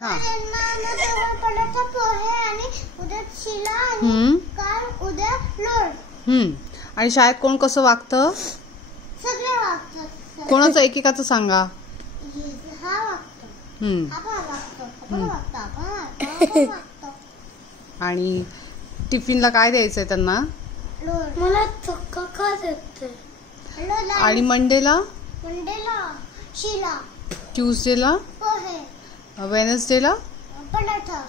हाँ पोहे आणि उद्या शिला आणि काल उद्या लोड. आणि शाळेत कोण कसं वागतं? सगळे वागतात. कोणाचं एकेकाचं सांगा. हा वागतो, आपण वागतो. आणि टिफिनला काय द्यायचंय त्यांना? मला चक्का का देते. आणि मंडेला शिला, ट्यूसडेला पोहे, वेनसडेला पराठा,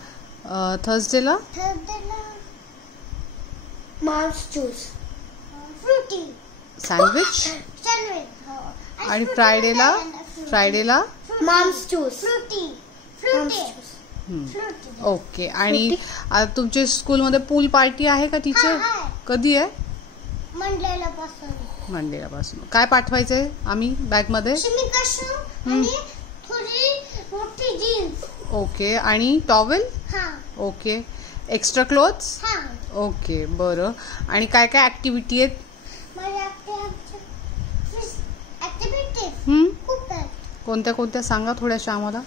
थर्सडेला मार्स ज्यूस, फ्रुटी, सँडविच. आणि फ्रायडेला मार्स ज्यूस, फ्रुटी. ओके. आणि तुमच्या स्कूलमध्ये पूल पार्टी आहे का टीचर? कधी आहे? मंडेला पासून. काय पाठवायचंय आम्ही बॅग मध्ये? मोठी जीन्स. ओके. आणि towel. Okay. Extra clothes. Okay, बरं. आणि काय काय ऍक्टिव्हिटी आहेत? कोणत्या कोणत्या सांगा थोड्याशा आम्हाला.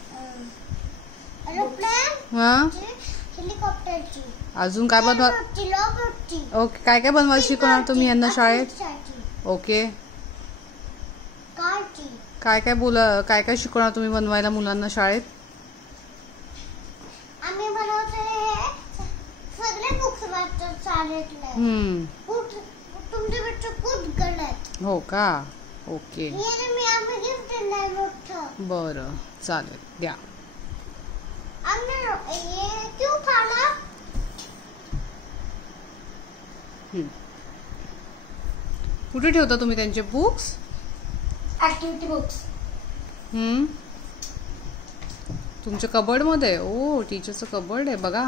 हेलिकॉप्टरची. अजून काय बनवा? ओके. काय काय बनवायला शिकवणार तुम्ही यांना शाळेत? ओके. काय काय शिकवणार तुम्ही बनवायला मुलांना शाळेत? आम्ही बनवतो सगळे बुक्स वाचतात शाळेतले. तुमचे बच्चे खूप गलत. हो का? ओके. आम्ही गिफ्ट देणार मोठं. बरं, चालेल, द्या. कुठे ठेवता तुम्ही त्यांचे बुक्स? Activity books. तुमच्या कबर्ड मध्ये? ओ, टीचरचं कबर्ड आहे बघा.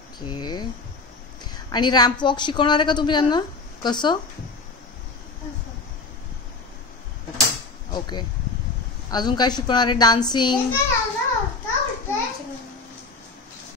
ओके. आणि रॅम्प वॉक शिकवणार आहे का तुम्ही त्यांना? कसं? ओके. अजून काय शिकवणार आहे? डान्सिंग.